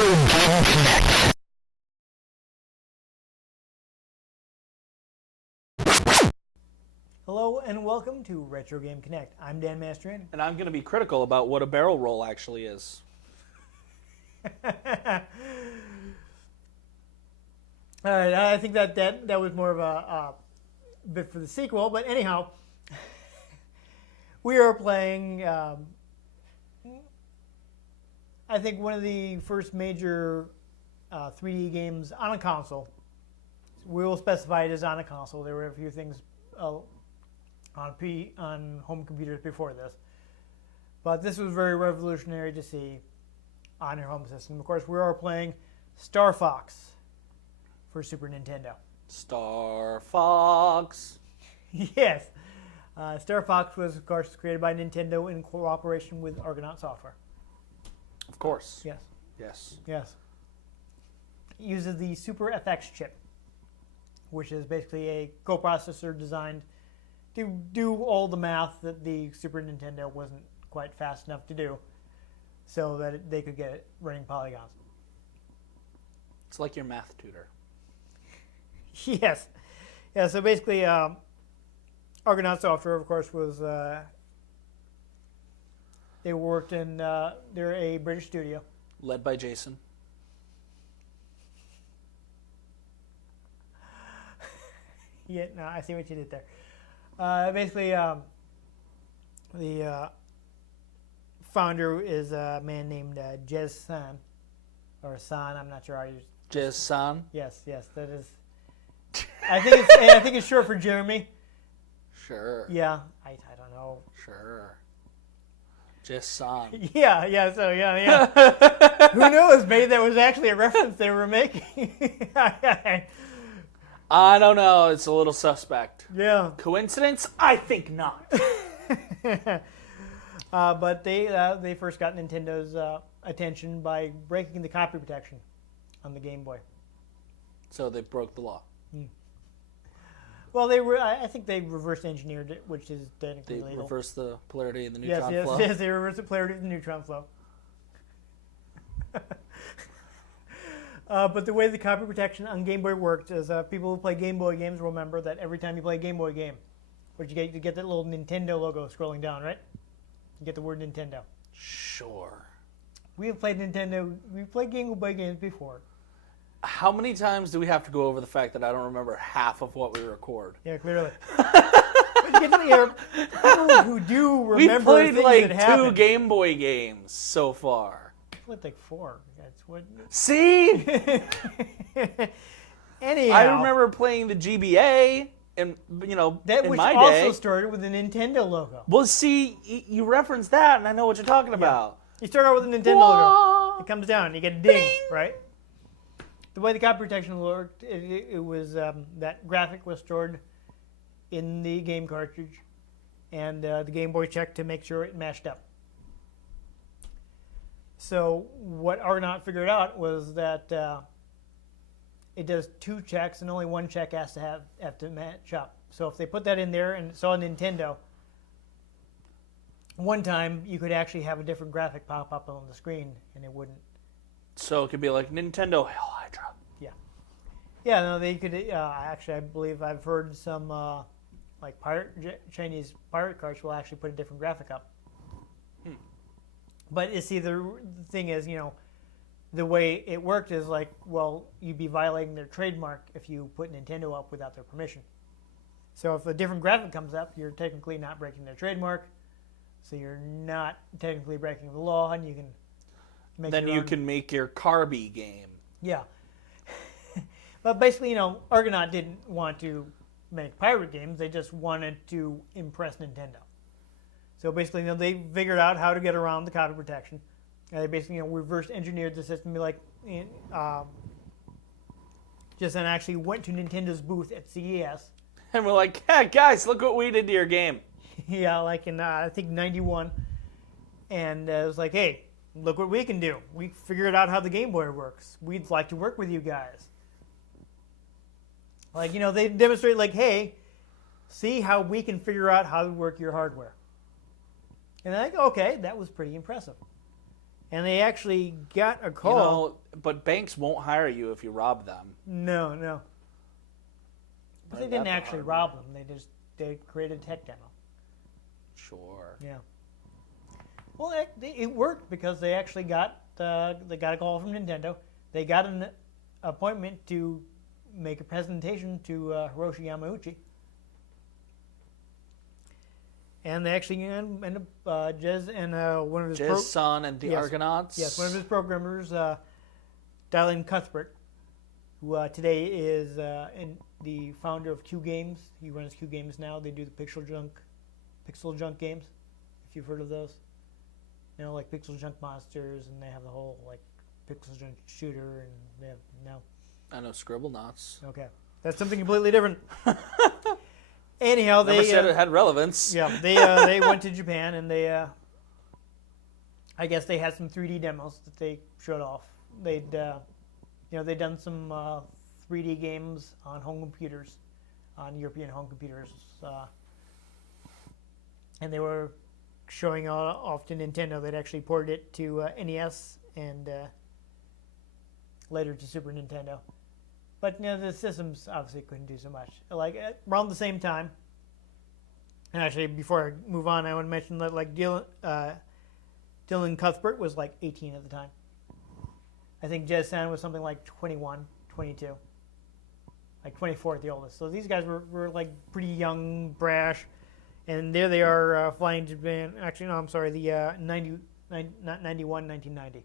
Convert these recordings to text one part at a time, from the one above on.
Game Connect. Hello and welcome to Retro Game Connect. I'm Dan Mastriani. And I'm going to be critical about what a barrel roll actually is. All right, I think that was more of a bit for the sequel, but anyhow, we are playing. I think one of the first major 3D games on a console. We will specify it as on a console. There were a few things on home computers before this, but this was very revolutionary to see on your home system. Of course, we are playing Star Fox for Super Nintendo. Star Fox. Yes. Star Fox was, of course, created by Nintendo in cooperation with Argonaut Software. Of course. Yes. Yes. Yes. It uses the Super FX chip, which is basically a coprocessor designed to do all the math that the Super Nintendo wasn't quite fast enough to do, so that they could get it running polygons. It's like your math tutor. Yes. Yeah, so basically, Argonaut Software, of course, was... they worked in... they're a British studio. Led by Jason. Yeah, no, I see what you did there. Basically, the founder is a man named Jez San. Or San, I'm not sure how you... Jez San? Yes, that is... I think it's short for Jeremy. Sure. Yeah, I don't know. Sure. Jez San. Yeah, yeah. Who knows? Maybe that was actually a reference they were making. I don't know. It's a little suspect. Yeah. Coincidence? I think not. But they first got Nintendo's attention by breaking the copy protection on the Game Boy. So they broke the law. Well, I think they reverse engineered it, which is technically legal. They reversed the polarity of the neutron flow. Yes, they reversed the polarity of the neutron flow. But the way the copy protection on Game Boy worked is people who play Game Boy games remember that every time you play a Game Boy game, what you get that little Nintendo logo scrolling down, right? You get the word Nintendo. Sure. We've played Game Boy games before. How many times do we have to go over the fact that I don't remember half of what we record? Yeah, clearly. But you get to people who do remember we played things like that happened. 2 Game Boy games so far. I played like 4. That's what. See? Anyhow, I remember playing the GBA, and that in which my also day. started with a Nintendo logo. Well, see, you referenced that, and I know what you're talking about. You start out with a Nintendo logo. It comes down. You get a ding, right? The way the copy protection worked, it was that graphic was stored in the game cartridge, and the Game Boy checked to make sure it matched up. So what Argonaut figured out was that it does 2 checks, and only 1 check has to have to match up. So if they put that in there and saw Nintendo, one time you could actually have a different graphic pop up on the screen, and it wouldn't. So it could be like Nintendo Hell Hydra. Yeah. Yeah, no, they could, actually, I believe I've heard some, like Chinese pirate cards will actually put a different graphic up. But you see, the thing is, the way it worked is like, well, you'd be violating their trademark if you put Nintendo up without their permission. So if a different graphic comes up, you're technically not breaking their trademark, so you're not technically breaking the law, and you can make Then you can make your Carby game. Yeah. But basically, Argonaut didn't want to make pirate games. They just wanted to impress Nintendo. So basically, they figured out how to get around the copy protection. And they basically, reverse engineered the system. Just then actually went to Nintendo's booth at CES. And we're like, hey, guys, look what we did to your game. Yeah, like in, I think, 91. And it was like, hey, look what we can do. We figured out how the Game Boy works. We'd like to work with you guys. Like, they demonstrate, like, hey, see how we can figure out how to work your hardware. And I think, okay, that was pretty impressive. And they actually got a You call. know, but banks won't hire you if you rob them. No, no. But they Learned didn't that the actually hard rob way. them. They created a tech demo. Sure. Yeah. Well, it worked because they actually got a call from Nintendo. They got an appointment to make a presentation to Hiroshi Yamauchi. And they actually ended up, Jez and one of his... Jez-san and the Yes. Argonauts. Yes, one of his programmers, Dylan Cuthbert, who today is the founder of Q Games. He runs Q Games now. They do the Pixel Junk games, if you've heard of those. You know, like Pixel Junk Monsters, and they have the whole, like, Pixel Junk Shooter, and they have... No. I know Scribblenauts. Okay. That's something completely different. Anyhow, Never said it had relevance. Yeah, they went to Japan and they, I guess they had some 3D demos that they showed off. They'd done some 3D games on home computers, on European home computers, and they were showing off to Nintendo. They'd actually ported it to NES and later to Super Nintendo. But the systems obviously couldn't do so much. Like around the same time, and actually before I move on, I want to mention that like Dylan Cuthbert was like 18 at the time. I think Jez-san was something like 21, 22, like 24 at the oldest. So these guys were like pretty young, brash, and there they are flying to Japan. Actually, no, I'm sorry, the 1990. It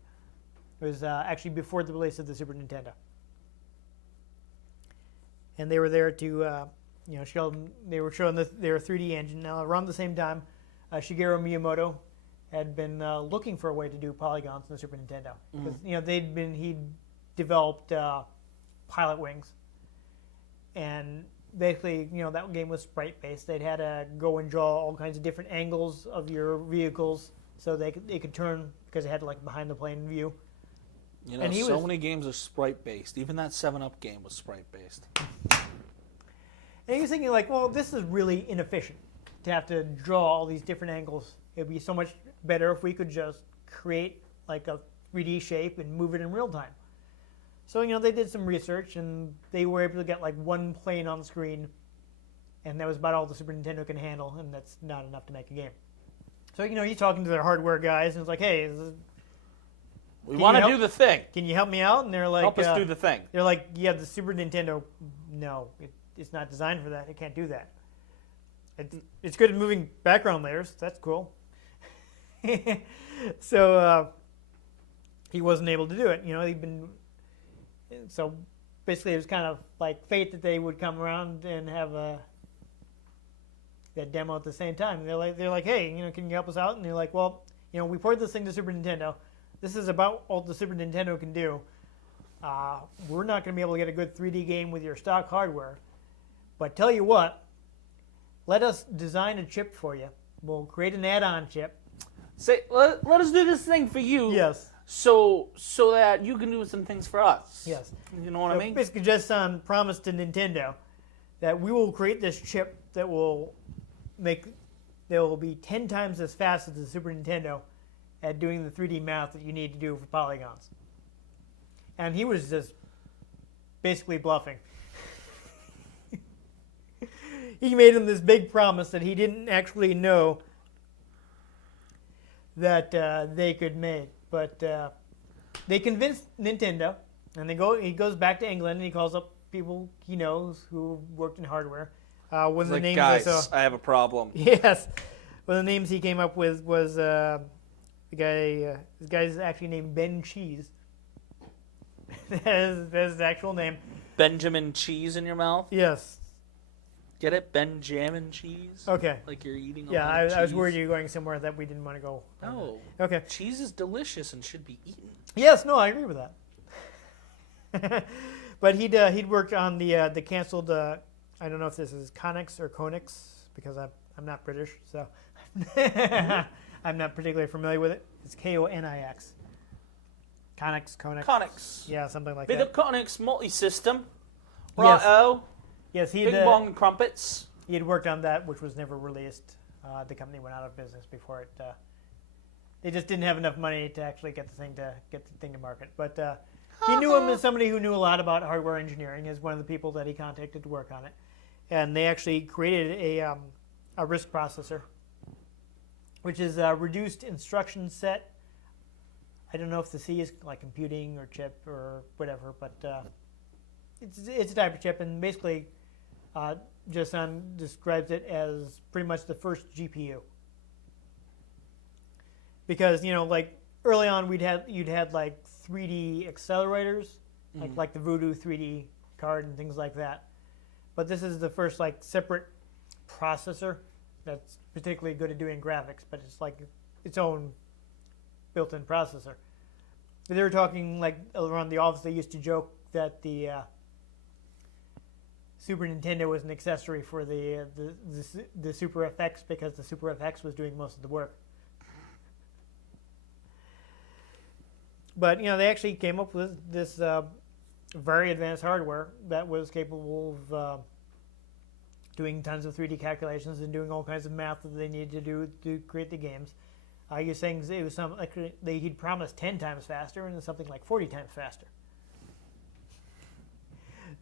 was actually before the release of the Super Nintendo. And they were there to, show them. They were showing their 3D engine. Now, around the same time, Shigeru Miyamoto had been looking for a way to do polygons in the Super Nintendo because he developed Pilot Wings, and basically that game was sprite based. They'd had to go and draw all kinds of different angles of your vehicles so they could turn because they had like behind the plane view. You know, so many games are sprite-based. Even that 7-Up game was sprite-based. And he was thinking, like, well, this is really inefficient to have to draw all these different angles. It would be so much better if we could just create, like, a 3D shape and move it in real time. So, they did some research, and they were able to get, like, one plane on the screen, and that was about all the Super Nintendo can handle, and that's not enough to make a game. So, he's talking to their hardware guys, and it's like, hey, we want to do the thing. Can you help me out? And they're like, help us do the thing. They're like, yeah, the Super Nintendo, no, it's not designed for that. It can't do that. It's good at moving background layers. That's cool. So he wasn't able to do it. So basically it was kind of like fate that they would come around and have that demo at the same time. And they're like, hey, can you help us out? And they're like, well, we ported this thing to Super Nintendo. This is about all the Super Nintendo can do. We're not going to be able to get a good 3D game with your stock hardware. But tell you what, let us design a chip for you. We'll create an add-on chip. Let us do this thing for you. Yes. So that you can do some things for us. Yes. You know what I mean? Basically, Jez-san promised to Nintendo that we will create this chip that will be 10 times as fast as the Super Nintendo at doing the 3D math that you need to do for polygons. And he was just basically bluffing. He made him this big promise that he didn't actually know that they could make. But they convinced Nintendo, and he goes back to England, and he calls up people he knows who worked in hardware. One of the names guys, I have a problem. Yes. One of the names he came up with was... this guy's actually named Ben Cheese. That's his actual name. Benjamin Cheese in your mouth? Yes. Get it? Benjamin Cheese? Okay. Like you're eating a Yeah, lot of I was cheese? worried you were going somewhere that we didn't want to go. No. Okay. Cheese is delicious and should be eaten. Yes, no, I agree with that. But he'd worked on the canceled, I don't know if this is Konix or Konix, because I'm not British, so I'm not particularly familiar with it. It's Konix. Konix. Konix. Yeah, something like Be that. the Konix multi-system. Yes. Righto. Yes, Big bong crumpets. he had worked on that, which was never released. The company went out of business before it They just didn't have enough money to actually get the thing to market. But he knew him as somebody who knew a lot about hardware engineering, as one of the people that he contacted to work on it. And they actually created a RISC processor, which is a reduced instruction set. I don't know if the C is like computing or chip or whatever, but it's a type of chip, and basically Jason describes it as pretty much the first GPU. Because, like early on you'd had like 3D accelerators, like the Voodoo 3D card and things like that. But this is the first like separate processor that's particularly good at doing graphics, but it's like its own built-in processor. They were talking like around the office. They used to joke that the Super Nintendo was an accessory for the Super FX, because the Super FX was doing most of the work. But they actually came up with this very advanced hardware that was capable of doing tons of 3D calculations and doing all kinds of math that they needed to do to create the games. You're saying it was he'd promised 10 times faster, and something like 40 times faster.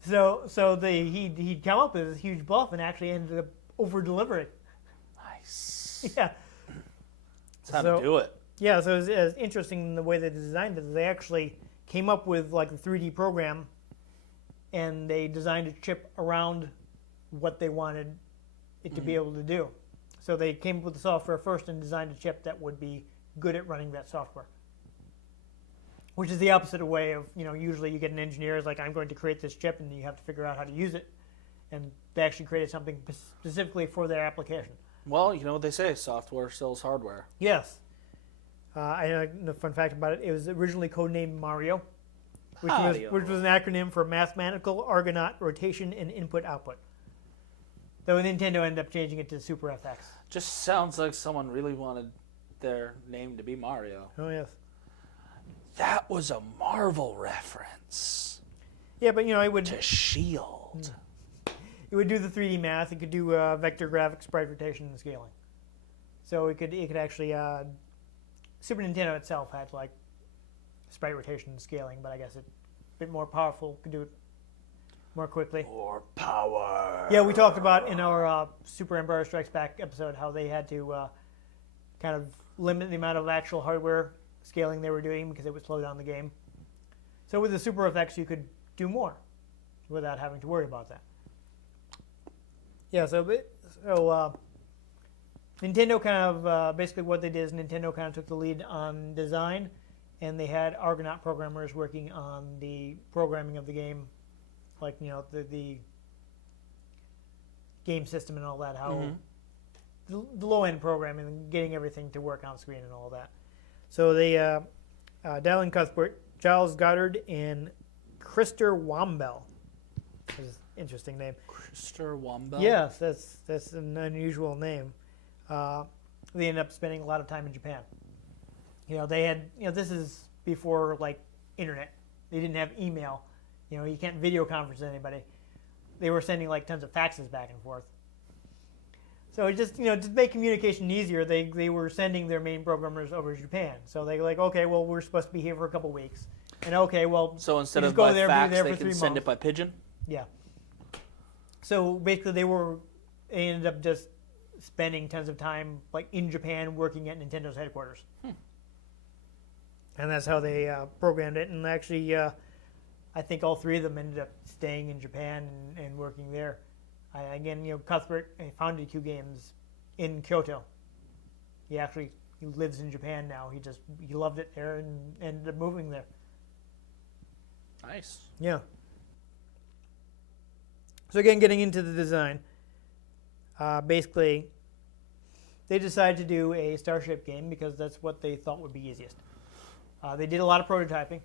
So he'd come up with this huge bluff and actually ended up over-delivering. Nice. Yeah. That's how to do it. Yeah, so it's interesting in the way they designed it. They actually came up with like the 3D program, and they designed a chip around what they wanted it to be able to do. So they came up with the software first and designed a chip that would be good at running that software. Which is the opposite way of, usually you get an engineer is like, I'm going to create this chip, and you have to figure out how to use it. And they actually created something specifically for their application. Well, you know what they say, software sells hardware. Yes. I know the fun fact about it. It was originally codenamed Mario, which was an acronym for Mathematical Argonaut Rotation and Input-Output. Though Nintendo ended up changing it to Super FX. Just sounds like someone really wanted their name to be Mario. Oh, yes. That was a Marvel reference. Yeah, but, it would... To S.H.I.E.L.D. It would do the 3D math. It could do vector graphics, sprite rotation, and scaling. So it could actually... Super Nintendo itself had, like, sprite rotation and scaling, but I guess it's a bit more powerful. Could do it more quickly. More power. Yeah, we talked about in our Super Empire Strikes Back episode how they had to kind of limit the amount of actual hardware scaling they were doing because it would slow down the game. So with the Super FX, you could do more without having to worry about that. Yeah, so Nintendo kind of, basically what they did is Nintendo kind of took the lead on design, and they had Argonaut programmers working on the programming of the game, like, the game system and all that, how the low-end programming and getting everything to work on screen and all that. So they, Dallin Cuthbert, Giles Goddard, and Krister Wambel. That's an interesting name. Krister Wambel? Yes, that's an unusual name. They ended up spending a lot of time in Japan. They had, this is before, like, internet. They didn't have email. You can't video conference anybody. They were sending, like, tons of faxes back and forth. So it just, to make communication easier, they were sending their main programmers over to Japan. So they were like, okay, well, we're supposed to be here for a couple weeks. And okay, well, so instead of go by there, fax, be there they for can 3 send months. it by pigeon? Yeah. So basically they ended up just spending tons of time, like, in Japan working at Nintendo's headquarters. And that's how they programmed it. And actually, I think all 3 of them ended up staying in Japan and working there. Cuthbert founded Q Games in Kyoto. He lives in Japan now. He loved it there and ended up moving there. Nice. Yeah. So again, getting into the design, basically, they decided to do a Starship game because that's what they thought would be easiest. They did a lot of prototyping.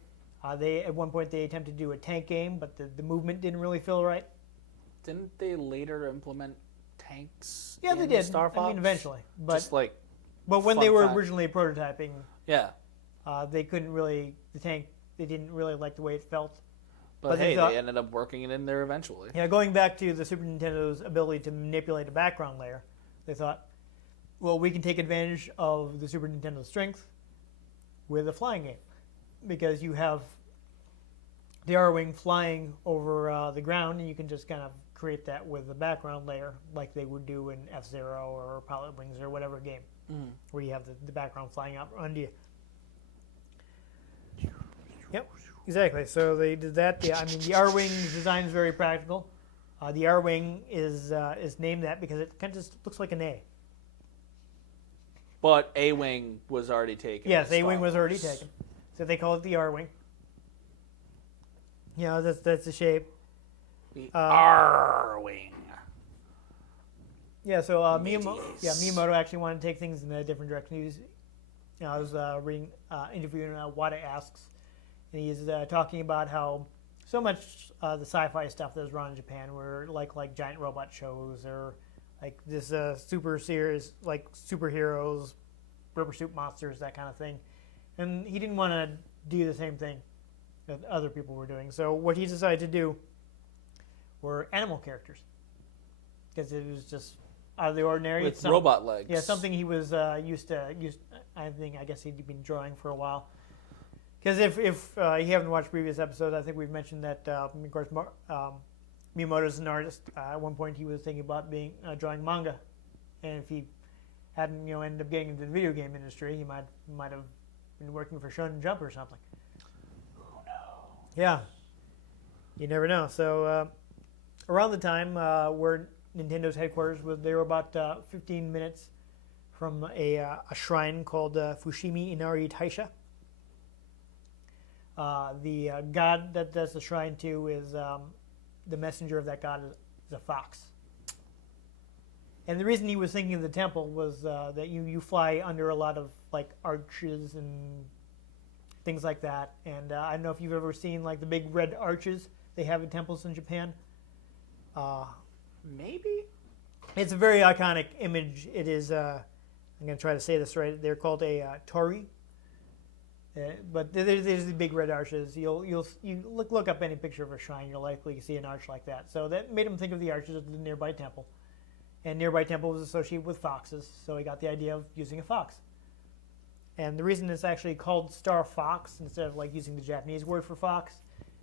At one point they attempted to do a tank game, but the movement didn't really feel right. Didn't they later implement tanks? Yeah, in they did. Star Fox? Eventually, but Just like, but when fun they were fact. originally prototyping, Yeah. they couldn't really they didn't really like the way it felt. But they hey, thought- they ended up working it in there eventually. Yeah, going back to the Super Nintendo's ability to manipulate a background layer, they thought, well, we can take advantage of the Super Nintendo's strength with a flying game, because you have the R-Wing flying over the ground, and you can just kind of create that with the background layer like they would do in F-Zero or Pilot Wings or whatever game, where you have the background flying out under you. Yep, exactly. So they did that. Yeah, I mean, the R-Wing design is very practical. The R-Wing is named that because it kind of just looks like an A. But A-Wing was already taken. Yes, A-Wing was already taken. So they call it the R-Wing. Yeah, that's the shape. The R-Wing. Yeah, so Miyamoto actually wanted to take things in a different direction. I was reading interviewing Wada Asks, and he's talking about how so much the sci-fi stuff that was run in Japan were like giant robot shows or like this super series like superheroes, rubber suit monsters, that kind of thing. And he didn't want to do the same thing that other people were doing. So what he decided to do were animal characters, because it was just out of the ordinary. With robot legs. Yeah, something he was used to. I guess he'd been drawing for a while. Because if you haven't watched previous episodes, I think we've mentioned that, of course, Miyamoto's an artist. At one point, he was thinking about drawing manga, and if he hadn't ended up getting into the video game industry, he might have been working for Shonen Jump or something. Who knows? Yeah, you never know. So around the time where Nintendo's headquarters was, they were about 15 minutes from a shrine called Fushimi Inari Taisha. The god that's the shrine to is the messenger of that god is a fox. And the reason he was thinking of the temple was that you fly under a lot of like arches and things like that. And I don't know if you've ever seen like the big red arches they have in temples in Japan. Maybe? It's a very iconic image. It is, I'm going to try to say this right, they're called a torii. But there's the big red arches. You look up any picture of a shrine, you'll likely see an arch like that. So that made him think of the arches of the nearby temple. And nearby temple was associated with foxes, so he got the idea of using a fox. And the reason it's actually called Star Fox instead of like using the Japanese word for fox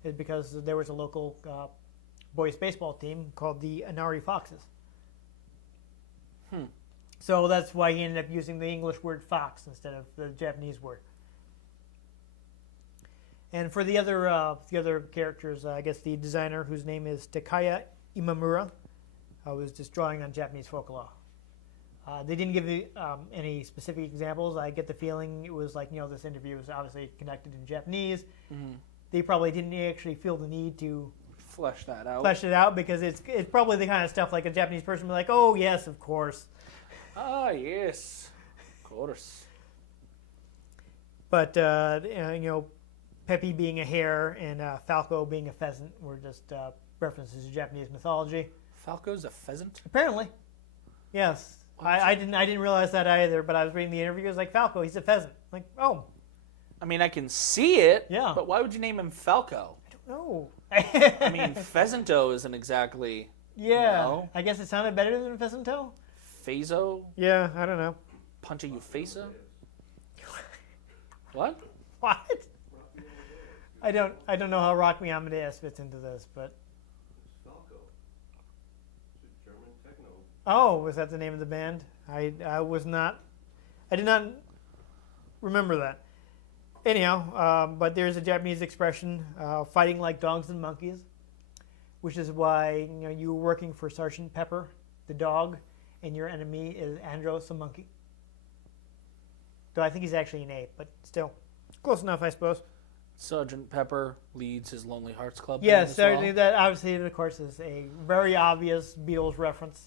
is because there was a local boys baseball team called the Inari Foxes. So that's why he ended up using the English word fox instead of the Japanese word. And for the other characters, I guess the designer, whose name is Takaya Imamura, was just drawing on Japanese folklore. They didn't give any specific examples. I get the feeling it was like, this interview was obviously conducted in Japanese. Mm-hmm. They probably didn't actually feel the need to flesh it out because it's probably the kind of stuff like a Japanese person would be like, oh, yes, of course. Ah, yes, of course. But, Pepe being a hare and Falco being a pheasant were just references to Japanese mythology. Falco's a pheasant? Apparently, yes. I didn't realize that either. But I was reading the interview. It was like Falco, he's a pheasant. Like, oh. I mean, I can see it. Yeah. But why would you name him Falco? I don't know. I mean, pheasanto isn't exactly. Yeah. I guess it sounded better than pheasanto. Phaso? Yeah, I don't know. Puncha you facer? What? What? I don't know how Rock Me Amadeus fits into this, but. Falco. It's a German techno. Oh, was that the name of the band? I did not remember that. Anyhow, but there's a Japanese expression, fighting like dogs and monkeys, which is why you were working for Sergeant Pepper, the dog, and your enemy is Andros, the monkey. Though I think he's actually an ape, but still. Close enough, I suppose. Sergeant Pepper leads his Lonely Hearts Club. Yes, certainly. That obviously, of course, is a very obvious Beatles reference.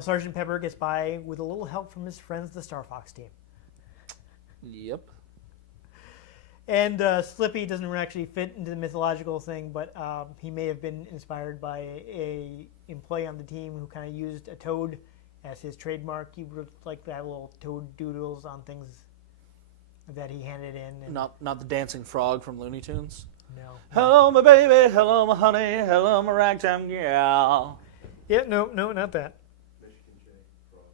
Sergeant Pepper gets by with a little help from his friends, the Star Fox team. Yep. And Slippy doesn't actually fit into the mythological thing, but he may have been inspired by a employee on the team who kind of used a toad as his trademark. He would like to have little toad doodles on things that he handed in. And not the dancing frog from Looney Tunes? No. Hello, my baby. Hello, my honey. Hello, my ragtime gal. Yeah, no, not that. Michigan J. Frog.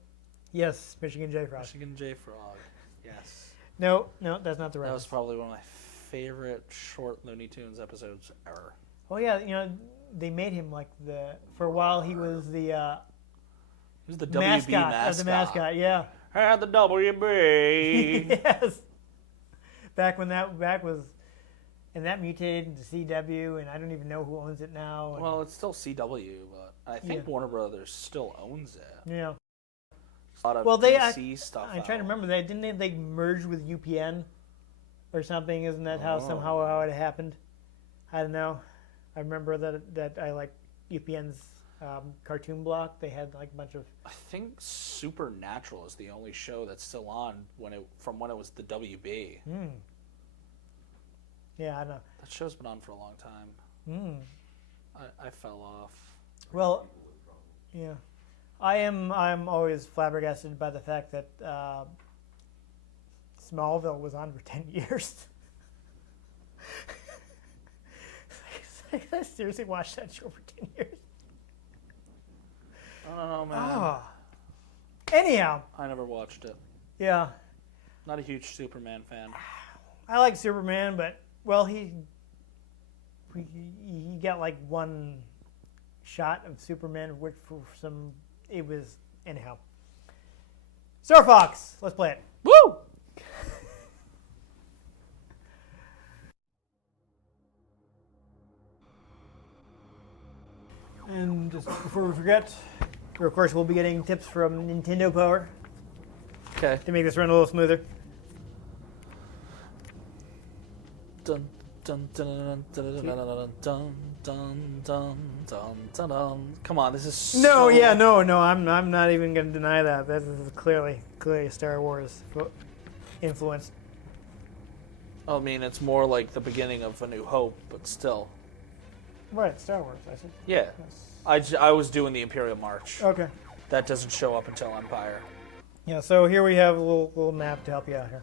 Yes, Michigan J. Frog. Michigan J. Frog. Yes. No, that's not the That was reference. probably one of my favorite short Looney Tunes episodes ever. Oh yeah, they made him like for a while he was the He was the WB mascot of the mascot. Yeah. Had the WB. Yes. Back was, and that mutated into CW, and I don't even know who owns it now. And, Well, it's still CW, but I think Warner Brothers still owns it. yeah. A lot of Well, DC stuff. I'm trying to remember that. Didn't they merge with UPN or something? Isn't that how Oh. how it happened? I don't know. I remember that I like UPN's cartoon block. They had like a bunch of. I think Supernatural is the only show that's still on from when it was the WB. Yeah, I don't know. That show's been on for a long time. I fell off. Well, yeah, I'm always flabbergasted by the fact that Smallville was on for 10 years. I seriously watched that show for 10 years. I don't know, man. Ah. Anyhow, I never watched it. yeah, Not a huge Superman fan. I like Superman, but well, he got like one shot of Superman, which for some it was anyhow. Star Fox, let's play it. Woo! And just before we forget, of course, we'll be getting tips from Nintendo Power Okay. to make this run a little smoother. Dun dun dun dun dun dun dun dun dun dun dun dun dun. Come on, this is so... No. I'm not even going to deny that. This is clearly Star Wars influence. I mean, it's more like the beginning of A New Hope, but still. Right, Star Wars. I said. Yeah. I was doing the Imperial March. Okay. That doesn't show up until Empire. Yeah. So here we have a little map to help you out here.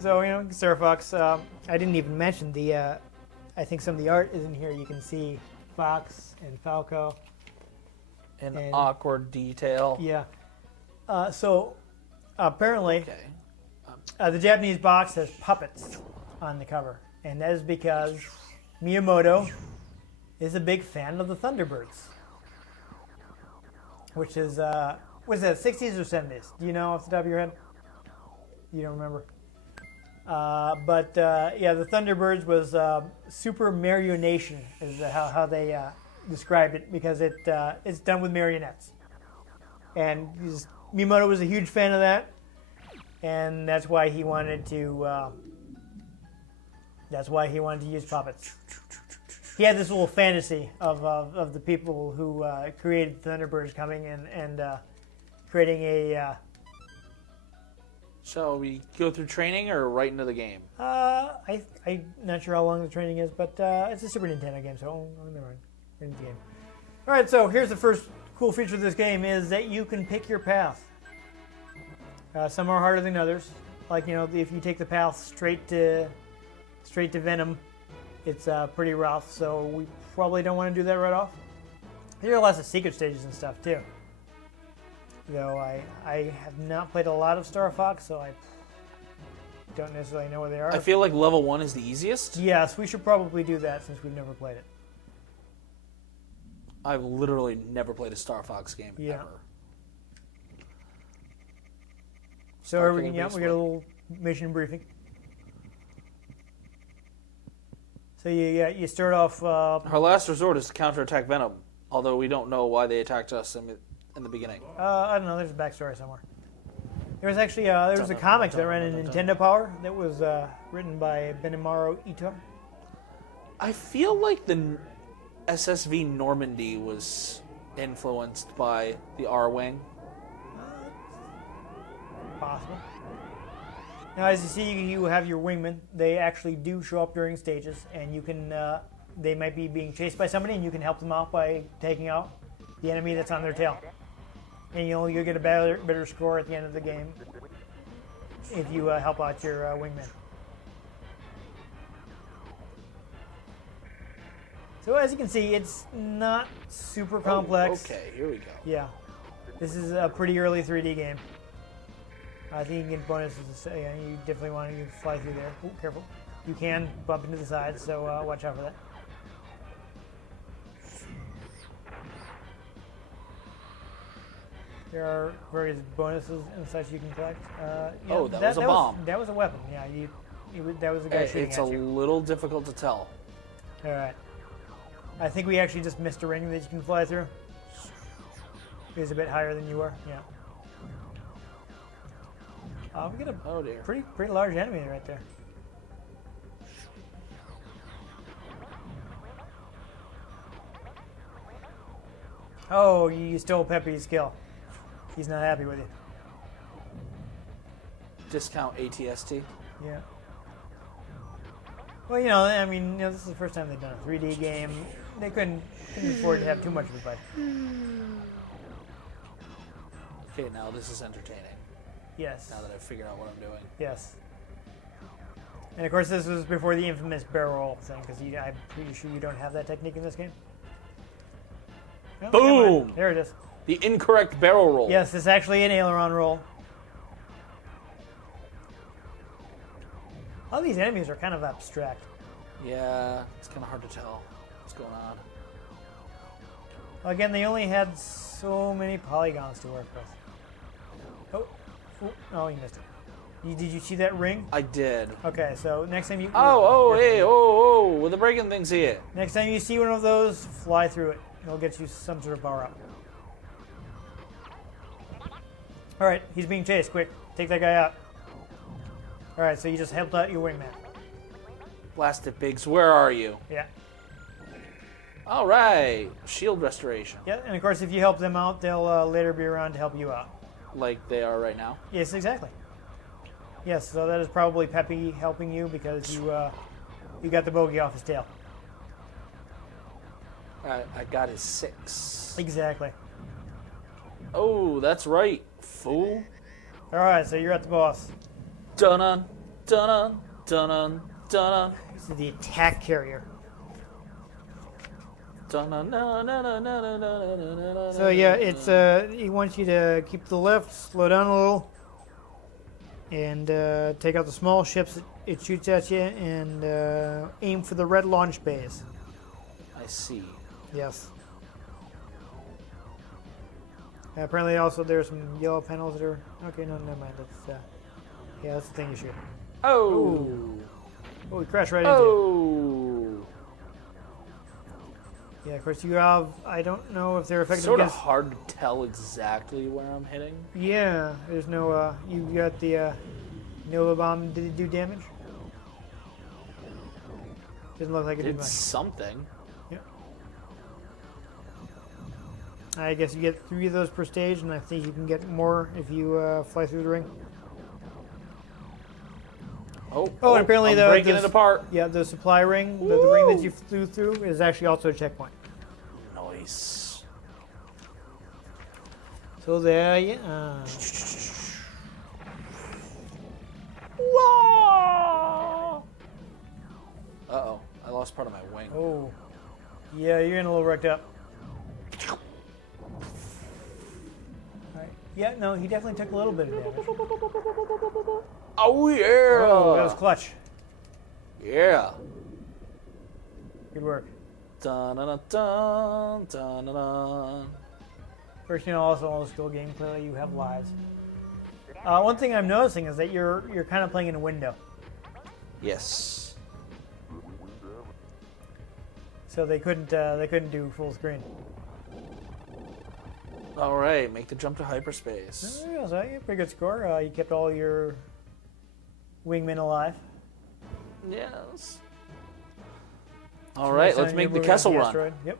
So Star Fox. I didn't even mention the. I think some of the art is in here. You can see Fox and Falco. An And- awkward detail. Yeah. So apparently, Okay. the Japanese box has puppets on the cover, and that is because Miyamoto is a big fan of the Thunderbirds, which is was that 60s or 70s? Do you know off the top of your head? You don't remember? But the Thunderbirds was Super Marionation is how they described it, because it's done with marionettes, and Miyamoto was a huge fan of that, and that's why he wanted to. That's why he wanted to use puppets. He had this little fantasy of the people who created Thunderbirds coming and creating a. So we go through training or right into the game? I'm not sure how long the training is, but it's a Super Nintendo game, so never mind. In the game. All right, so here's the first cool feature of this game is that you can pick your path. Some are harder than others. Like if you take the path straight to Venom, it's pretty rough. So we probably don't want to do that right off. There are lots of secret stages and stuff too. Though I have not played a lot of Star Fox, so I don't necessarily know where they are. I feel like level 1 is the easiest. Yes, we should probably do that since we've never played it. I've literally never played a Star Fox game Yeah. ever. So Star we Killer get a little mission briefing. So you start off. Our last resort is to counterattack Venom, although we don't know why they attacked us in the beginning. I don't know. There's a backstory somewhere. There was actually there was a comic that ran in Nintendo Power that was written by Benimaru Ito. I feel like the SSV Normandy was influenced by the R-Wing. Possible. Now, as you see, you have your wingmen. They actually do show up during stages, and you can. They might be being chased by somebody, and you can help them out by taking out the enemy that's on their tail. And you'll get a better score at the end of the game if you help out your wingmen. So as you can see, it's not super complex. Okay, here we go. Yeah, this is a pretty early 3D game. I think you can get bonuses. Yeah, you definitely want to fly through there. Ooh, careful. You can bump into the side, so watch out for that. There are various bonuses and such you can collect. Yeah, Oh, that was a bomb. That was a weapon. Yeah, that was a guy shooting It's at a you. little difficult to tell. All right. I think we actually just missed a ring that you can fly through. It was a bit higher than you were. Yeah. We get a Oh dear. pretty large enemy right there. Oh, you stole Pepe's kill. He's not happy with you. Discount ATST. Yeah. Well, I mean, this is the first time they've done a 3D game. They couldn't afford to have too much of a budget. Okay, now this is entertaining. Yes. Now that I've figured out what I'm doing. Yes. And of course, this was before the infamous barrel roll thing, because I'm pretty sure you don't have that technique in this game. Oh, never mind. Boom! There it is. The incorrect barrel roll. Yes, it's actually an aileron roll. All these enemies are kind of abstract. Yeah, it's kind of hard to tell what's going on. Again, they only had so many polygons to work with. Oh, you missed it. Did you see that ring? I did. Okay, so next time you... With the breaking things here. Next time you see one of those, fly through it. It'll get you some sort of power up. Alright, he's being chased. Quick, take that guy out. Alright, so you just helped out your wingman. Blasted pigs, where are you? Yeah. Alright, shield restoration. Yeah, and of course if you help them out, they'll later be around to help you out. Like they are right now? Yes, exactly. Yes, so that is probably Pepe helping you because you got the bogey off his tail. I got his 6. Exactly. Oh, that's right, fool. Alright, so you're at the boss. Dun-dun, dun-dun, dun-dun, dun-dun. This is the attack carrier. So yeah, it's he wants you to keep to the left, slow down a little, and take out the small ships it shoots at you, and aim for the red launch bays. I see. Yes. Apparently, also there's some yellow panels that are okay. No, never mind. That's yeah, that's the thing you shoot. Oh. Oh, we crashed right into it. Oh. Yeah, of course you have. I don't know if they're effective Sort of against. hard to tell exactly where I'm hitting. Yeah, there's no. You got the Nova bomb. Did it do damage? Doesn't look like it did Did much. something. Yeah. I guess you get 3 of those per stage, and I think you can get more if you fly through the ring. Oh, and apparently I'm breaking it apart. Yeah, the supply ring, the ring that you flew through, is actually also a checkpoint. Nice. So there you Whoa! Uh-oh, I lost part of my wing. Oh. Yeah, you're getting a little wrecked up. Alright. Yeah, no, he definitely took a little bit of damage. Oh, yeah! Oh, that was clutch. Yeah. Good work. Dun-dun-dun-dun, dun-dun-dun. First, also old school game, clearly you have lives. One thing I'm noticing is that you're kind of playing in a window. Yes. So they couldn't do full screen. All right, make the jump to hyperspace. Yeah, so yeah, pretty good score. You kept all your wingmen alive. Yes. All right, let's make the Kessel run. Asteroid. Yep.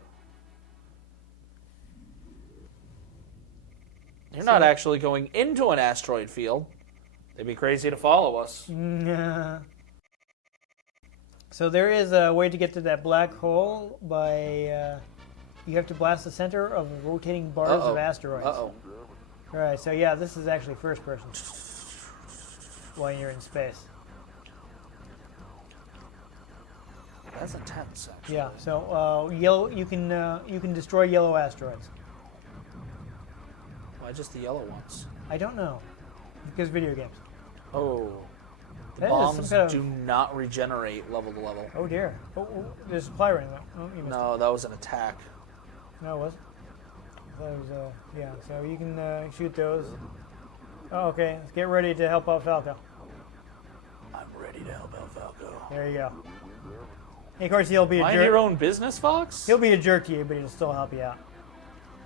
You're not actually going into an asteroid field. They'd be crazy to follow us. So there is a way to get to that black hole by you have to blast the center of rotating bars of asteroids. Uh-oh. All right, so yeah, this is actually first person while you're in space. That's intense, actually. Yeah, so yellow you can destroy yellow asteroids. Why just the yellow ones? I don't know. Because video games. Oh. The That is some bombs kind of- do not regenerate level to level. Oh dear. Oh, there's a supply ring though. Oh, you missed No, that was an attack. it. No, it wasn't. I thought it was, yeah. So you can shoot those. Oh, okay. Let's get ready to help out Falco. I'm ready to help out Falco. There you go. And of course, he'll be a Mind your jerk. own business, Fox? He'll be a jerk to you, but he'll still help you out.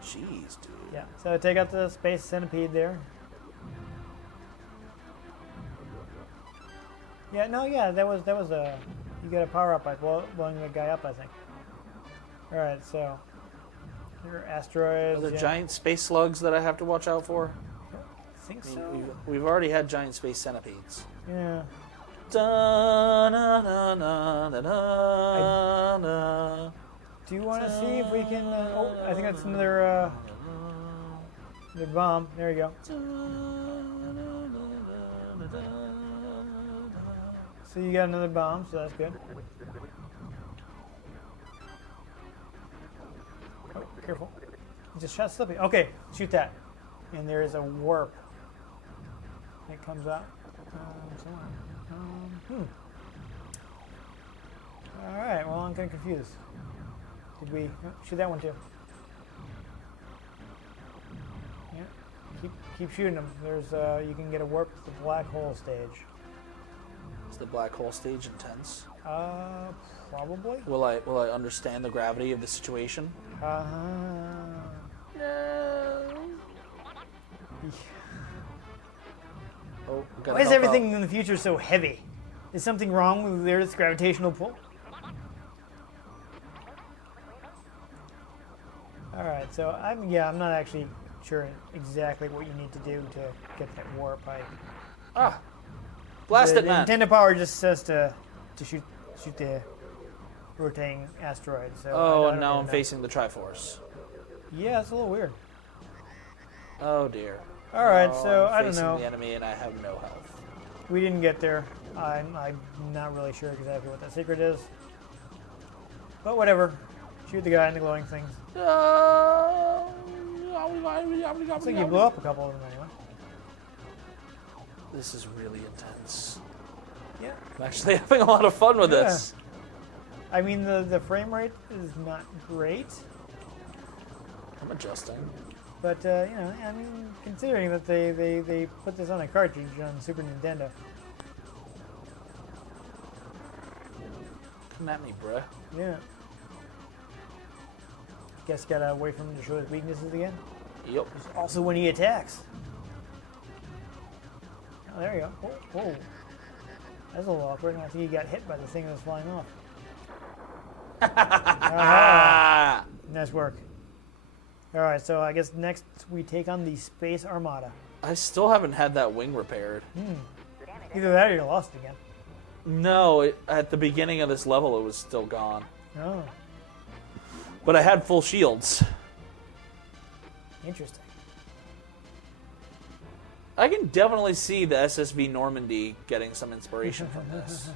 Jeez, dude. Yeah. So take out the space centipede there. Yeah. No. Yeah. That was a. You got a power up by blowing the guy up, I think. All right. So. Your asteroids. Are there yeah. giant space slugs that I have to watch out for? I think I mean, so. we've already had giant space centipedes. Yeah. Da-na-na-na-na-na. Do you want to see if we can? Oh, I think that's another the bomb. There you go. So you got another bomb, so that's good. Oh, careful! You just shot Slippy. Okay, shoot that. And there is a warp. It comes out somewhere. All right. Well, I'm kind of confused. Did we shoot that one too? Yeah. Keep shooting them. There's you can get a warp to the black hole stage. Is the black hole stage intense? Probably. Will I understand the gravity of the situation? Oh, we gotta Why is help everything out. in the future so heavy? Is something wrong with the Earth's gravitational pull? All right, so I'm not actually sure exactly what you need to do to get that warp. Blast the it, man! Nintendo Power just says to shoot the rotating asteroid. So Oh, I and don't now really I'm know. facing the Triforce. Yeah, it's a little weird. Oh dear. All right, Oh, so I'm I don't facing know. the enemy and I have no health. We didn't get there. I'm not really sure exactly what that secret is. But whatever. Shoot the guy in the glowing things. Looks like you blew up a couple of them anyway. This is really intense. Yeah. I'm actually having a lot of fun with this. I mean, the frame rate is not great, I'm adjusting. but I mean, considering that they put this on a cartridge on Super Nintendo. Come at me, bruh. Yeah. Guess gotta wait for him to show his weaknesses again. Yep. Also, when he attacks. Oh, there you go. Whoa. That's a little awkward. I think he got hit by the thing that was flying off. Aha. Nice work. All right, so I guess next we take on the Space Armada. I still haven't had that wing repaired. Either that or you lost it again. No, at the beginning of this level, it was still gone. Oh, But I had full shields. interesting. I can definitely see the SSV Normandy getting some inspiration from this.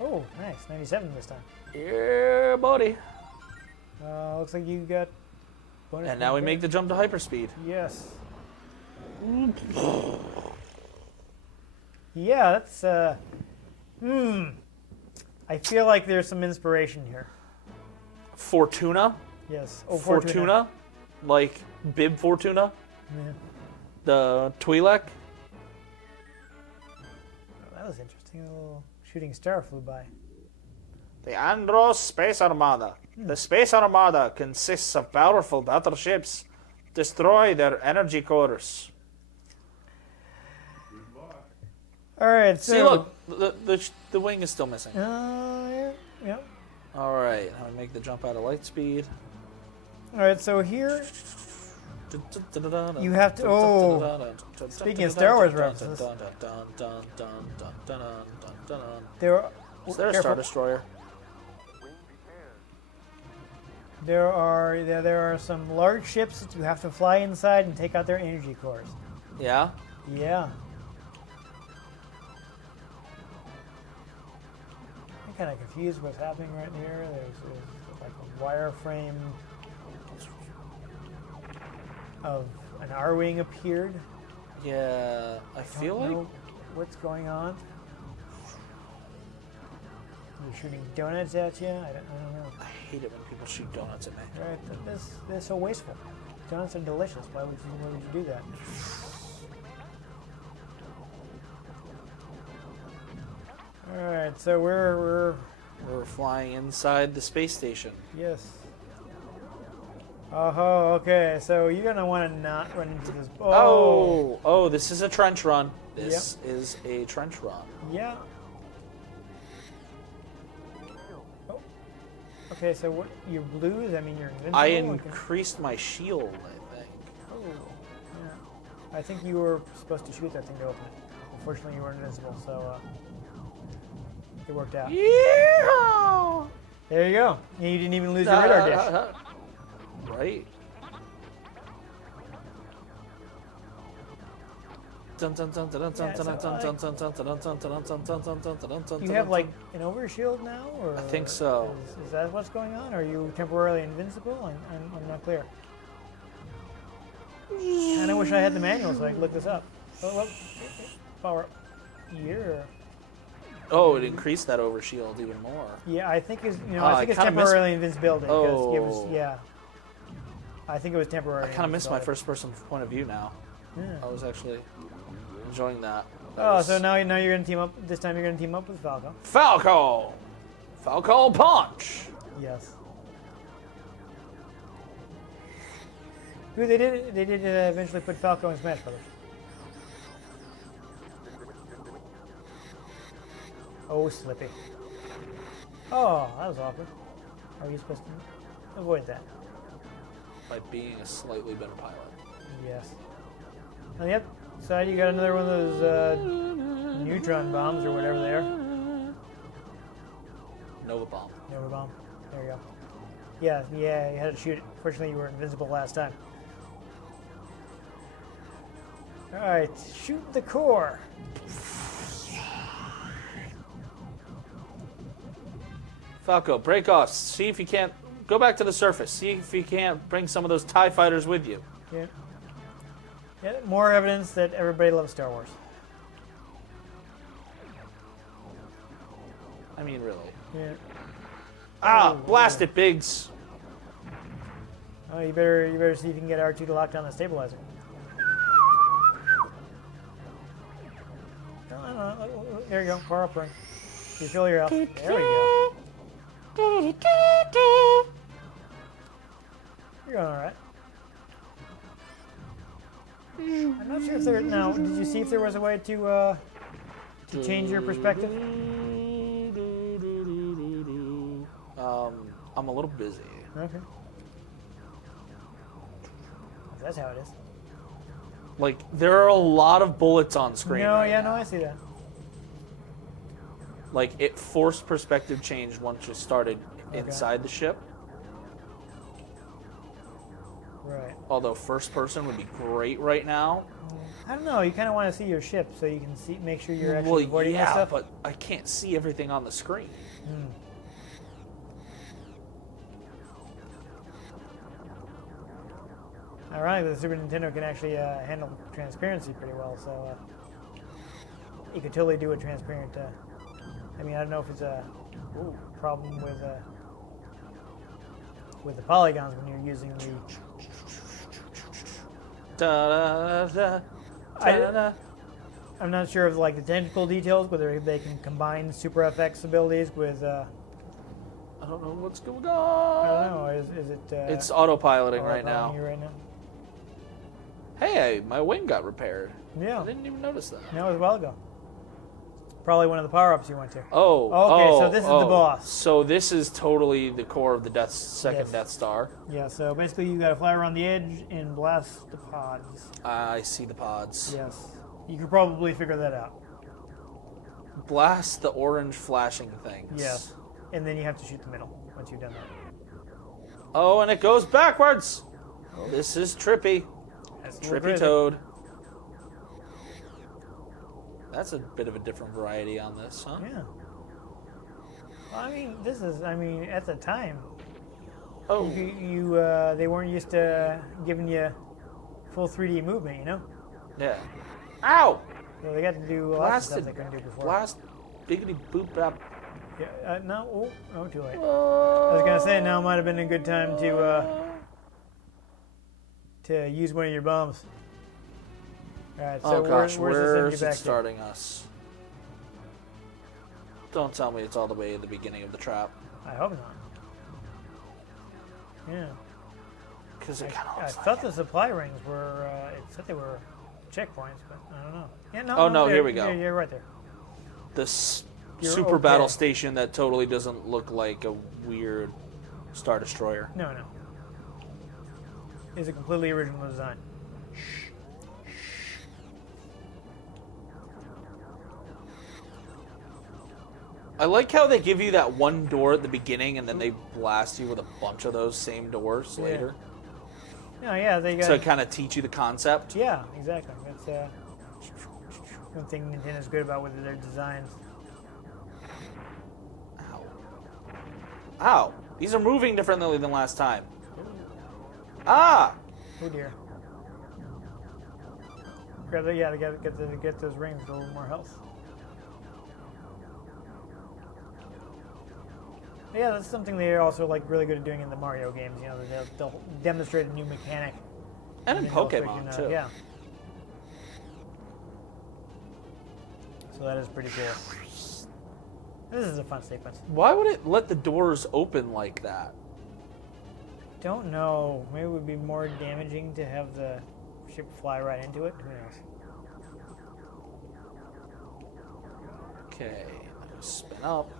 Oh, nice. 97 this time. Yeah, buddy. Looks like you got bonus. And now we points make the jump to hyperspeed. there. Yes. Yeah, that's I feel like there's some inspiration here. Fortuna? Yes. Oh, Fortuna? Like Bib Fortuna? Yeah. The Twi'lek? Oh, that was interesting. A little shooting star flew by. The Andros Space Armada. The Space Armada consists of powerful battleships. Destroy their energy cores. All right. So. See, look, the wing is still missing. Yeah. All right, now we make the jump out of light speed. All right. So here. You have to- oh. Speaking of Star Wars references. There. Is there a Star Destroyer? There are some large ships that you have to fly inside and take out their energy cores. Yeah? Yeah. I'm kind of confused what's happening right here. There's like a wireframe of an R-wing appeared. Yeah, I feel Don't like know what's going on. They're shooting donuts at you. I don't know. I hate it when people shoot donuts at me. Right, they're so wasteful. Donuts are delicious. Why would you do that? All right, so we're We're flying inside the space station. yes. Oh, okay. So you're gonna want to not run into this. Oh, this is a trench run. This is a trench run. Yeah. Oh. Okay, so what? You lose? I mean, you're invincible. I Okay. increased my shield, I think. Oh. Yeah. I think you were supposed to shoot that thing to open it. Unfortunately, you were invincible, so it worked out. Yeah. There you go. And you didn't even lose your radar dish. Right? You have like an overshield now, or I think so. Is that what's going on? Are you temporarily invincible? I'm not clear. And I wish I had the manual so I could look this up. Oh, power up. Yeah. Oh, it increased that overshield even more. Yeah, I think it's I I think it's kinda missed- temporarily invincibility because it was Oh. yeah. I think it was temporary. I kind of missed my invincibility. first-person point of view now. Yeah. I was actually enjoying that. Oh, so now you're gonna team up. This time you're gonna team up with Falco. Falco punch. Yes. Ooh, they did eventually put Falco in Smash Brothers. Oh, Slippy. Oh, that was awkward. How are you supposed to avoid that? By being a slightly better pilot. Yes. On the upside, you got another one of those neutron bombs or whatever they are. Nova bomb. Nova bomb. There you go. Yeah, you had to shoot it. Fortunately, you were invincible last time. All right, shoot the core. Falco, break off. See if you can't go back to the surface. See if you can't bring some of those TIE fighters with you. Yeah. Yeah, more evidence that everybody loves Star Wars. I mean, really. Yeah. Ah, blast it, Biggs. Oh, you better see if you can get R2 to lock down the stabilizer. No. There you go. Power up ring. You fill your health. There we go. You're going all right. I'm not sure if there. Now, did you see if there was a way to change your perspective? I'm a little busy. Okay. That's how it is. Like, there are a lot of bullets on screen. No, right yeah, now. no, I see that. Like, it forced perspective change once you started inside the ship. Right. Although first person would be great right now. I don't know. You kind of want to see your ship so you can see, make sure you're actually avoiding that yeah, stuff. but I can't see everything on the screen. Ironically, the Super Nintendo can actually handle transparency pretty well, so you could totally do a transparent. I mean, I don't know if it's a problem with the polygons when you're using the. I'm not sure of like the technical details, whether they can combine Super FX abilities with. I don't know what's going I on. don't know. Is it? It's autopiloting right now. autopiloting you right now? Hey, my wing got repaired. Yeah. I didn't even notice that. That was a while ago. Probably one of the power-ups you went to. Oh. Okay, so this is the boss. So this is totally the core of the second Yes. Death Star. Yeah, so basically you gotta fly around the edge and blast the pods. I see the pods. Yes. You could probably figure that out. Blast the orange flashing things. Yes. And then you have to shoot the middle once you've done that. Oh, and it goes backwards. This is trippy. That's a little Trippy crazy. Toad. That's a bit of a different variety on this, huh? Yeah. Well, I mean, at the time, Oh. they weren't used to giving you full 3D movement, you know? Yeah. Ow! So they got to do lots of stuff they couldn't do before. Blast, biggity boop up. Yeah, no, too late. I was gonna say now might have been a good time to use one of your bombs. All right, so gosh, where's where's it it starting us? Don't tell me it's all the way at the beginning of the trap. I hope not. Yeah. Because it kind of I looks thought the supply rings were. It said they were checkpoints, but I don't know. Yeah, no. Oh, no, here we go. You're right there. This You're super okay. battle station that totally doesn't look like a weird Star Destroyer. No. It's a completely original design. I like how they give you that one door at the beginning and then they blast you with a bunch of those same doors later. No, yeah, they got. So kind of teach you the concept. Yeah, exactly. That's one thing Nintendo's good about with their designs. Ow. Ow. These are moving differently than last time. Ah! Oh dear. They get those rings with a little more health. Yeah, that's something they're also like really good at doing in the Mario games. You know, they'll demonstrate a new mechanic. And in then they'll Pokemon, freaking, too. Yeah. So that is pretty cool. This is a fun sequence. Why would it let the doors open like that? Don't know. Maybe it would be more damaging to have the ship fly right into it. Who knows? Okay, spin up.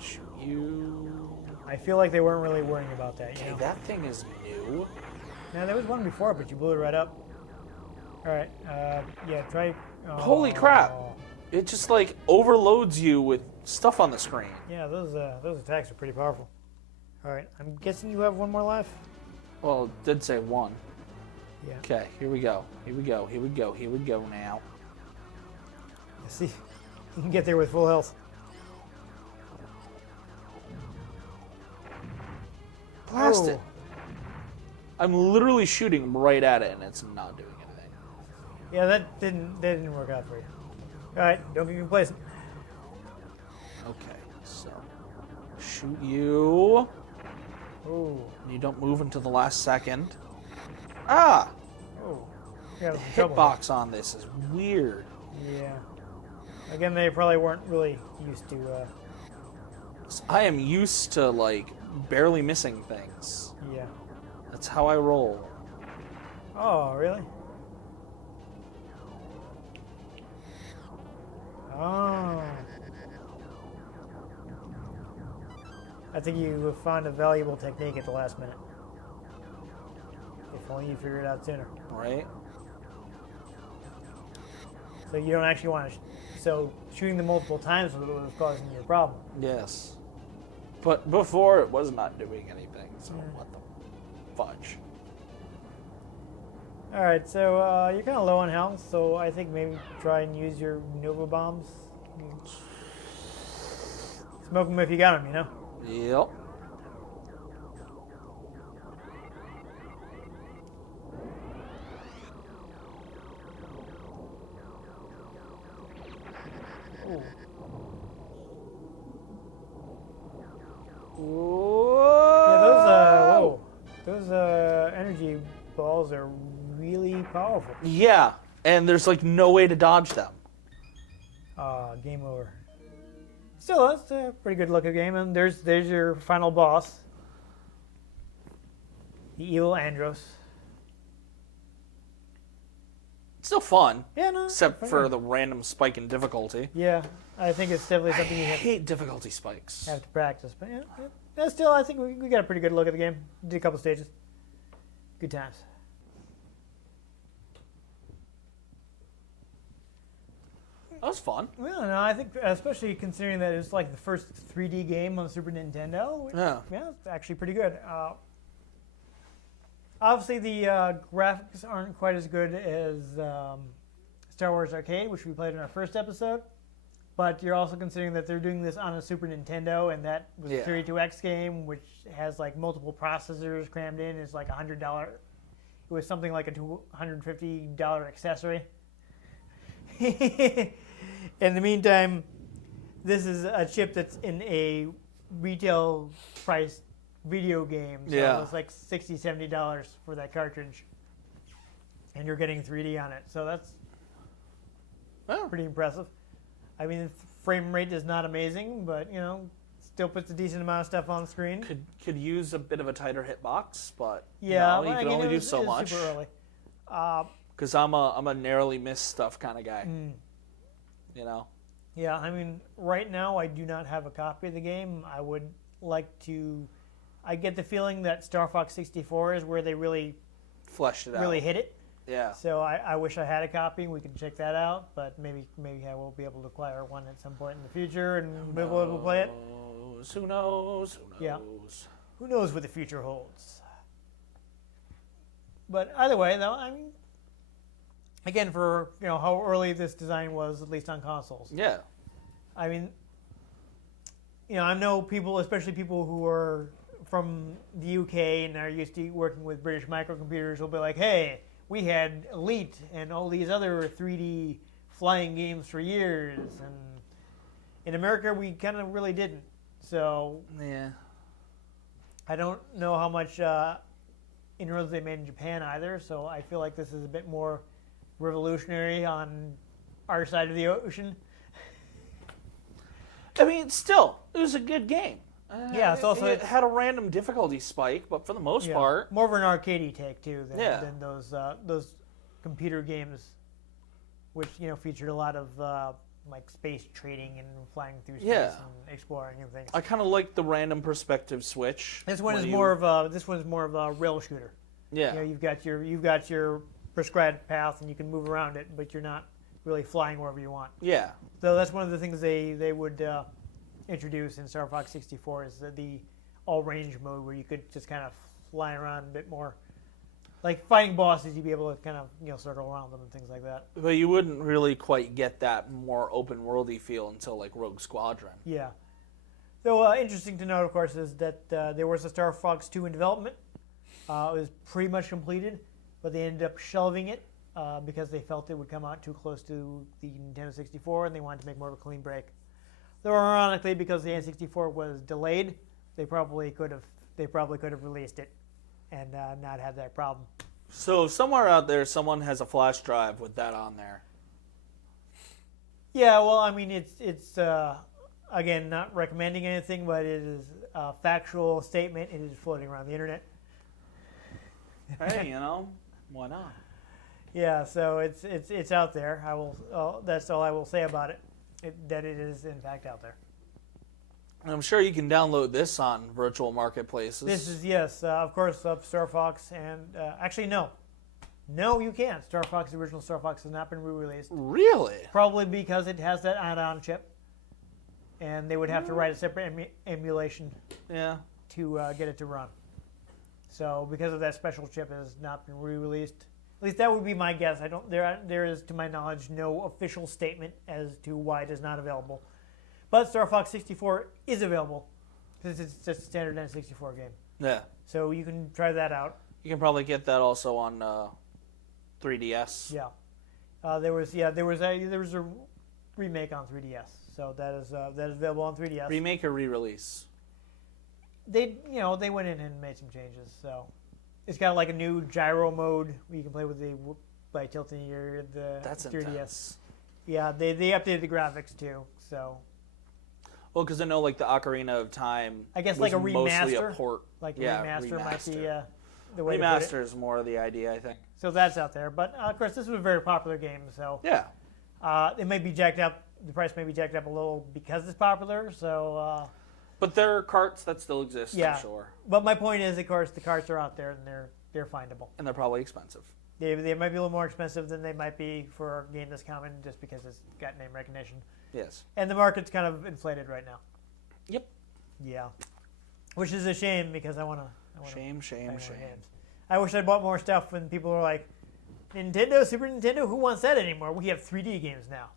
Shoot you. I feel like they weren't really worrying about that. Okay, You know? that thing is new. Now there was one before, but you blew it right up. All right. Yeah. Try. Oh. Holy crap! It just like overloads you with stuff on the screen. Yeah, those attacks are pretty powerful. All right. I'm guessing you have one more life. Well, it did say one. Yeah. Okay, here we go. Here we go. Here we go. Here we go now. Let's see. You can get there with full health. Blast Oh. it. I'm literally shooting right at it and it's not doing anything. Yeah, that didn't work out for you. All right. Don't get complacent. Okay, so shoot you. Oh. You don't move until the last second. Ah! Oh. Yeah. The trouble. hitbox on this is weird. Yeah. Again, they probably weren't really used to. I am used to like barely missing things. Yeah. That's how I roll. Oh, really? Oh. I think you found a valuable technique at the last minute. If only you figured it out sooner. Right? So you don't actually want to. So shooting them multiple times was what was causing your problem. Yes. But before it was not doing anything, so Yeah. what the fudge? All right, so you're kind of low on health, so I think maybe try and use your Nova bombs. Smoke them if you got them, you know. Yep. Yeah, those energy balls are really powerful. Yeah, and there's like no way to dodge them. Game over. Still, that's a pretty good looking game, and there's your final boss, the evil Andros. It's still fun, Yeah, no. except pretty for good. the random spike in difficulty. Yeah, I think it's definitely I something you hate difficulty spikes. have to practice, but yeah, still, I think we got a pretty good look at the game. Did a couple stages. Good times. That was fun. Well, no, I think especially considering that it's like the first 3D game on the Super Nintendo. Yeah. It's actually pretty good. Obviously, the graphics aren't quite as good as Star Wars Arcade, which we played in our first episode. But you're also considering that they're doing this on a Super Nintendo, and that was a 32X game, which has like multiple processors crammed in. It's like $100 It was something like a $250 accessory. In the meantime, this is a chip that's in a retail price video game. So Yeah. it's like $60, $70 for that cartridge. And you're getting 3D on it. So that's Oh. pretty impressive. I mean, the frame rate is not amazing, but, still puts a decent amount of stuff on the screen. Could use a bit of a tighter hitbox, but Yeah, you can only do so much. Super early. Because I'm a narrowly missed stuff kind of guy. You know. Yeah, I mean, right now I do not have a copy of the game. I would like to. I get the feeling that Star Fox 64 is where they really Fleshed it out. hit it. Yeah. So I wish I had a copy. We can check that out, but maybe I will be able to acquire one at some point in the future and be able to play it. Who knows? Who knows? Yeah. Who knows what the future holds? But either way, though, I mean, again, for how early this design was, at least on consoles. Yeah. I mean, I know people, especially people who are from the UK and are used to working with British microcomputers, will be like, "Hey, we had Elite and all these other 3D flying games for years, and in America we kind of really didn't." So Yeah. I don't know how much inroads they made in Japan either. So I feel like this is a bit more revolutionary on our side of the ocean. I mean, still, it was a good game. Yeah, it's also- it had a random difficulty spike, but for the most Yeah, part, more of an arcadey take too Yeah. than those computer games, which featured a lot of like space trading and flying through space Yeah. and exploring and things. I kind of like the random perspective switch. This one when is you- more of a rail shooter. Yeah. You've got your prescribed path and you can move around it, but you're not really flying wherever you want. Yeah. So that's one of the things they would introduce in Star Fox 64 is the all-range mode where you could just kind of fly around a bit more. Like fighting bosses, you'd be able to kind of circle around them and things like that. But you wouldn't really quite get that more open-worldy feel until like Rogue Squadron. Yeah. So interesting to note, of course, is that there was a Star Fox 2 in development. It was pretty much completed, but they ended up shelving it because they felt it would come out too close to the Nintendo 64, and they wanted to make more of a clean break. Though ironically, because the N64 was delayed, they probably could have released it and not had that problem. So somewhere out there, someone has a flash drive with that on there. Yeah, well, I mean, it's again, not recommending anything, but it is a factual statement. It is floating around the internet. Hey, why not? Yeah, so it's out there. That's all I will say about it. That it is in fact out there. And I'm sure you can download this on virtual marketplaces. This is yes, of course, Star Fox, and actually no, you can't. Star Fox, the original Star Fox, has not been re-released. Really? Probably because it has that add-on chip, and they would have to write a separate emulation Yeah. to get it to run. So because of that special chip, it has not been re-released. At least that would be my guess. There is, to my knowledge, no official statement as to why it is not available. But Star Fox 64 is available, since it's just a standard N64 game. Yeah. So you can try that out. You can probably get that also on 3DS. Yeah. There was a remake on 3DS, so that is available on 3DS. Remake or re-release? They went in and made some changes. So it's got like a new gyro mode where you can play with by tilting the That's 3DS. intense. Yeah, they updated the graphics too. So Well, because I know like the Ocarina of Time. I guess was like a mostly remaster. a port. Like Yeah, remaster might be remaster. the way to put it. Remaster is more of the idea, I think. So that's out there. But of course, this was a very popular game. So Yeah. it may be jacked up. The price may be jacked up a little because it's popular. So. But there are carts that still exist, Yeah. I'm sure. But my point is, of course, the carts are out there and they're findable. And they're probably expensive. They might be a little more expensive than they might be for a game that's common just because it's got name recognition. Yes. And the market's kind of inflated right now. Yep. Yeah. Which is a shame because I want to Shame. games. I wish I bought more stuff when people are like, Nintendo, Super Nintendo, who wants that anymore? We have 3D games now.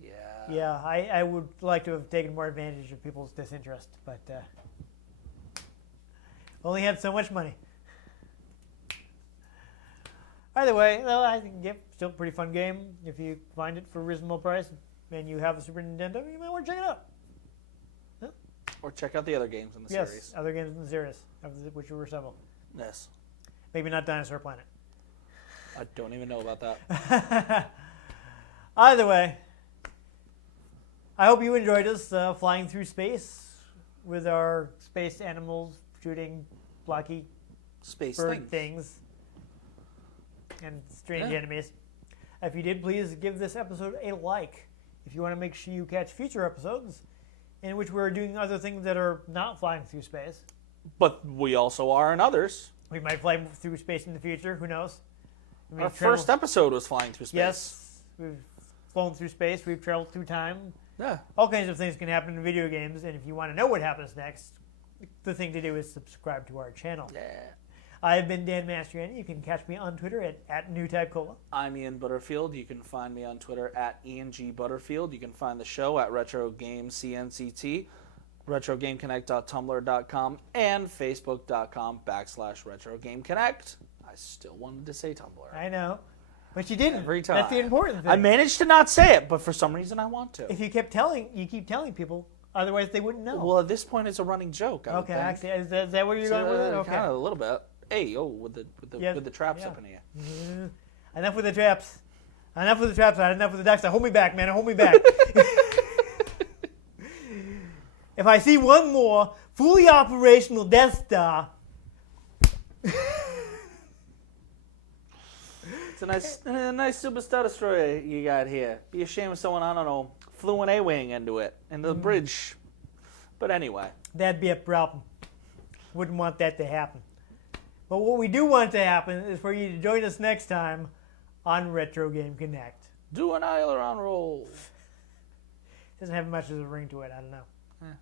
Yeah. Yeah, I would like to have taken more advantage of people's disinterest, but only had so much money. Either way, though, I think still a pretty fun game. If you find it for a reasonable price and you have a Super Nintendo, you might want to check it out. Or check out the other games in the Yes, series. other games in the series, which were several. Yes. Maybe not Dinosaur Planet. I don't even know about that. Either way, I hope you enjoyed us flying through space with our space animals shooting blocky Space bird things. things and strange enemies. If you did, please give this episode a like. If you want to make sure you catch future episodes in which we're doing other things that are not flying through space. But we also are in others. We might fly through space in the future. Who knows? Our first episode was flying through space. Yes, we've flown through space. We've traveled through time. Yeah. All kinds of things can happen in video games. And if you want to know what happens next, the thing to do is subscribe to our channel. Yeah. I've been Dan Mastriani. You can catch me on Twitter at NewTypeCola. I'm Ian Butterfield. You can find me on Twitter at Ian G. Butterfield. You can find the show at RetroGameCNCT, RetroGameConnect.tumblr.com, and Facebook.com/RetroGameConnect. I still wanted to say Tumblr. I know, but you didn't. Every time. That's the important thing. I managed to not say it, but for some reason I want to. If you keep telling people, otherwise they wouldn't know. Well, at this point it's a running joke. I would okay, think. actually, is that where you're going with it? Okay. Kind of a little bit. Hey, with the traps up in here. Enough with the traps. Enough with the traps. Enough with the ducks. Hold me back, man. Hold me back. If I see one more fully operational Death Star. It's a nice Super Star Destroyer you got here. Be a shame if someone, I don't know, flew an A-wing into the bridge. But anyway. That'd be a problem. Wouldn't want that to happen. But what we do want to happen is for you to join us next time on Retro Game Connect. Do an aileron roll. Doesn't have much of a ring to it. I don't know. Eh.